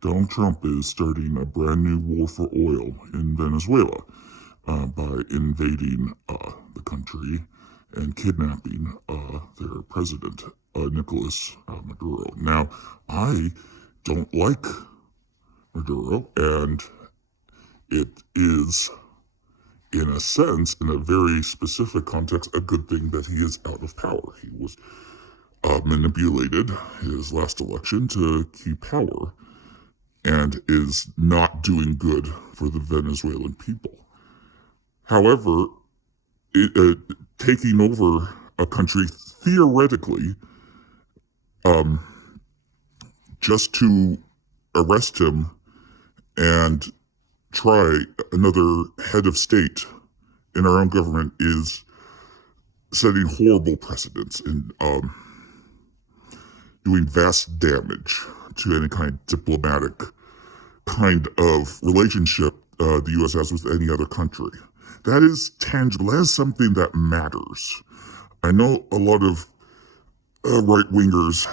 Donald Trump is starting a brand new war for oil in Venezuela by invading the country and kidnapping their president, Nicolas Maduro. Now, I don't like Maduro, and it is, in a sense, in a very specific context, a good thing that he is out of power. He was manipulated his last election to keep power and is not doing good for the Venezuelan people. However, taking over a country theoretically just to arrest him and try another head of state in our own government is setting horrible precedents and doing vast damage to any kind of diplomatic kind of relationship the U.S. has with any other country. That is tangible. That is something that matters. I know a lot of right-wingers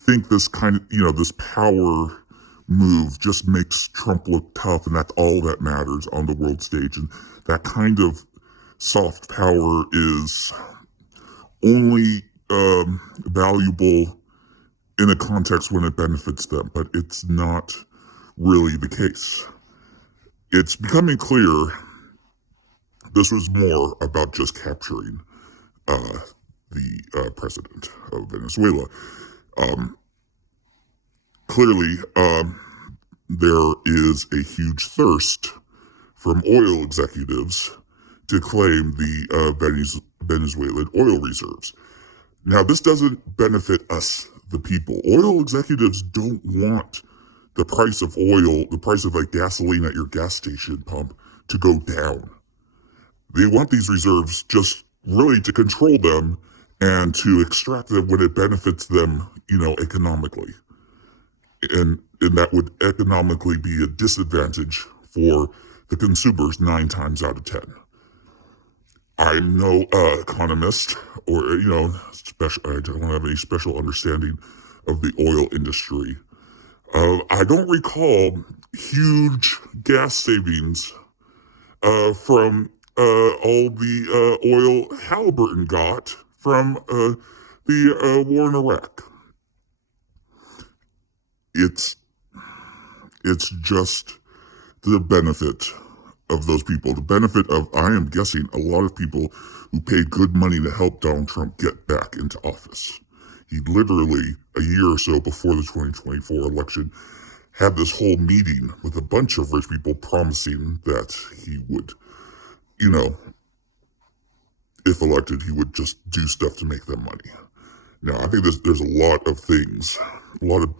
think this kind of, this power move just makes Trump look tough, and that's all that matters on the world stage. And that kind of soft power is only valuable in a context when it benefits them, but it's not really the case. It's becoming clear this was more about just capturing the president of Venezuela. Clearly, there is a huge thirst from oil executives to claim the Venezuelan oil reserves. Now, this doesn't benefit us, the people. Oil executives don't want the price of oil, the price of like gasoline at your gas station pump, to go down. They want these reserves just really to control them and to extract them when it benefits them, economically. And that would economically be a disadvantage for the consumers 9 times out of 10. I'm no economist or, I don't have any special understanding of the oil industry. I don't recall huge gas savings from all the oil Halliburton got from the war in Iraq. It's just the benefit of those people, the benefit of, I am guessing, a lot of people who paid good money to help Donald Trump get back into office. He literally, a year or so before the 2024 election, had this whole meeting with a bunch of rich people promising that he would, if elected, he would just do stuff to make them money. Now, I think there's a lot of things, a lot of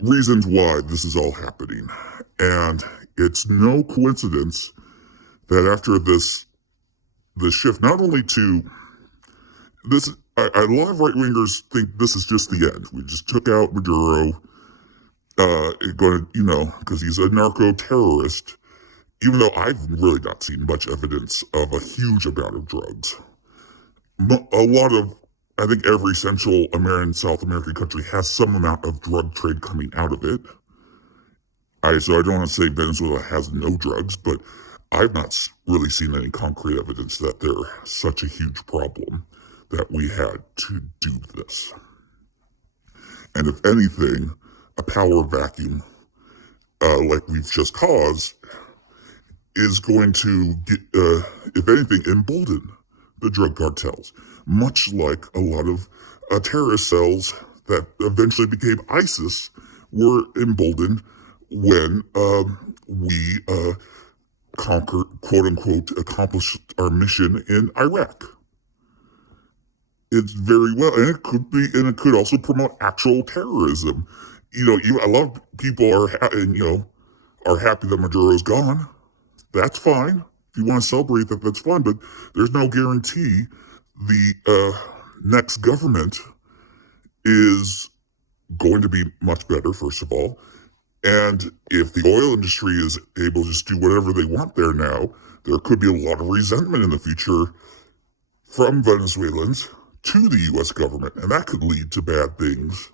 reasons why this is all happening. And it's no coincidence that after this shift, not only to this, a lot of right-wingers think this is just the end. We just took out Maduro, because he's a narco-terrorist, even though I've really not seen much evidence of a huge amount of drugs. I think every Central American, South American country has some amount of drug trade coming out of it. So I don't want to say Venezuela has no drugs, but I've not really seen any concrete evidence that they're such a huge problem that we had to do this. And if anything, a power vacuum like we've just caused is going to, if anything, embolden the drug cartels, much like a lot of terrorist cells that eventually became ISIS were emboldened when we conquered, quote unquote, accomplished our mission in Iraq. It's very well, and it could also promote actual terrorism. A lot of people are happy that Maduro's gone. That's fine. If you want to celebrate that, that's fine. But there's no guarantee the next government is going to be much better, first of all. And if the oil industry is able to just do whatever they want there now, there could be a lot of resentment in the future from Venezuelans to the U.S. government, and that could lead to bad things.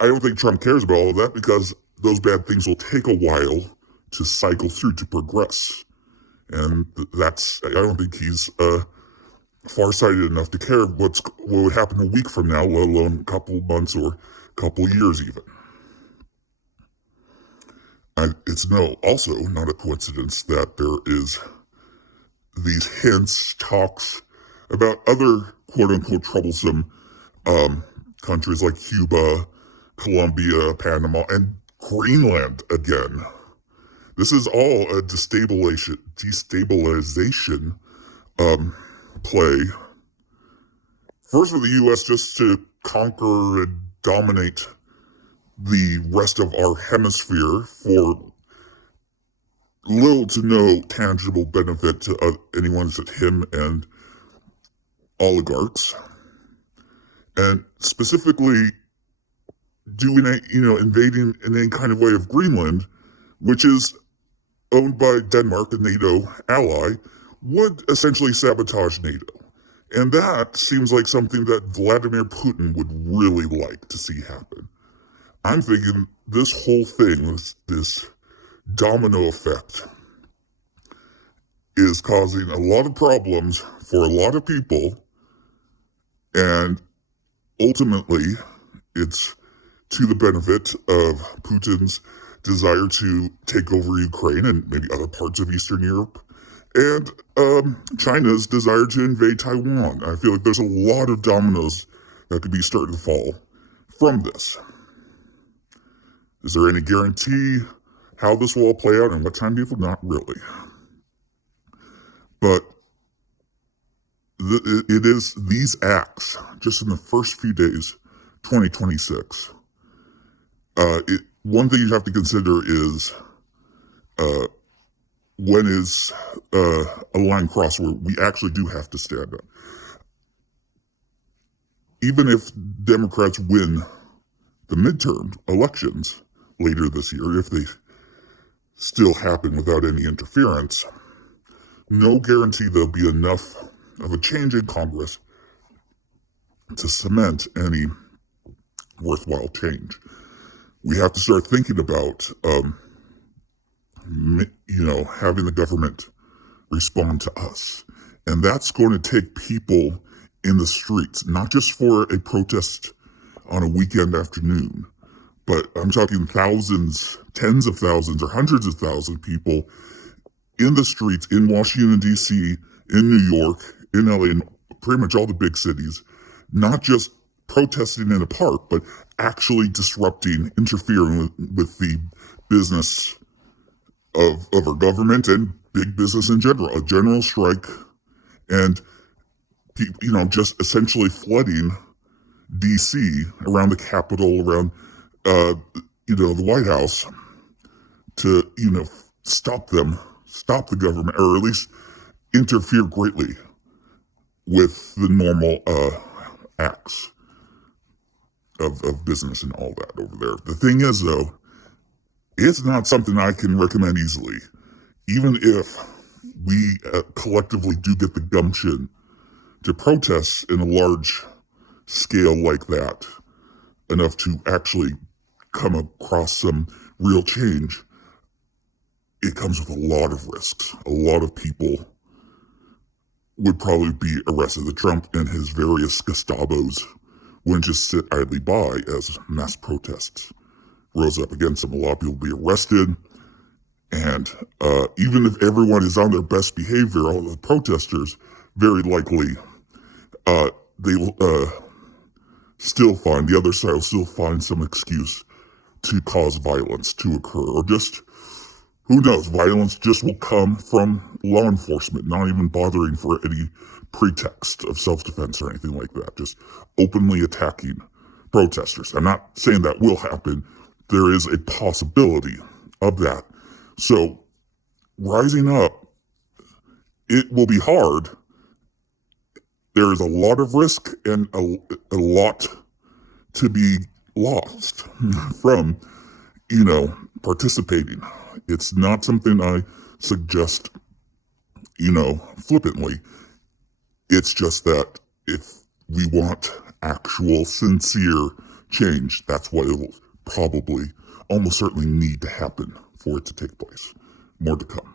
I don't think Trump cares about all of that because those bad things will take a while to cycle through, to progress. And I don't think he's farsighted enough to care what would happen a week from now, let alone a couple months or a couple years even. It's also not a coincidence that there is these hints, talks about other quote-unquote troublesome countries like Cuba, Colombia, Panama, and Greenland again. This is all a destabilization play. First for the U.S. just to conquer and dominate the rest of our hemisphere for little to no tangible benefit to anyone except him and oligarchs. And specifically invading in any kind of way of Greenland, which is owned by Denmark, a NATO ally, would essentially sabotage NATO. And that seems like something that Vladimir Putin would really like to see happen. I'm thinking this whole thing, this domino effect, is causing a lot of problems for a lot of people, and ultimately, it's to the benefit of Putin's desire to take over Ukraine and maybe other parts of Eastern Europe, and China's desire to invade Taiwan. I feel like there's a lot of dominoes that could be starting to fall from this. Is there any guarantee how this will all play out and what time people? Not really. But it is these acts, just in the first few days, 2026. One thing you have to consider is when is a line crossed where we actually do have to stand up. Even if Democrats win the midterm elections later this year, if they still happen without any interference, no guarantee there'll be enough of a change in Congress to cement any worthwhile change. We have to start thinking about, having the government respond to us. And that's going to take people in the streets, not just for a protest on a weekend afternoon, but I'm talking thousands, tens of thousands, or hundreds of thousands of people in the streets in Washington, D.C., in New York, in LA, in pretty much all the big cities, not just protesting in a park, but actually disrupting, interfering with the business of our government and big business in general. A general strike and, just essentially flooding D.C., around the Capitol, around, the White House to, stop the government, or at least interfere greatly with the normal acts of business and all that over there. The thing is, though, it's not something I can recommend easily. Even if we collectively do get the gumption to protest in a large scale like that, enough to actually come across some real change, it comes with a lot of risks. A lot of people would probably be arrested. The Trump and his various Gestabos wouldn't just sit idly by as mass protests rose up against them. A lot of people would be arrested. And even if everyone is on their best behavior, all the protesters, very likely they will the other side will still find some excuse to cause violence to occur, or just, who knows, violence just will come from law enforcement, not even bothering for any pretext of self-defense or anything like that, just openly attacking protesters. I'm not saying that will happen. There is a possibility of that. So rising up, it will be hard. There is a lot of risk and a lot to be lost from, participating. It's not something I suggest, flippantly. It's just that if we want actual, sincere change, that's what it will probably, almost certainly need to happen for it to take place. More to come.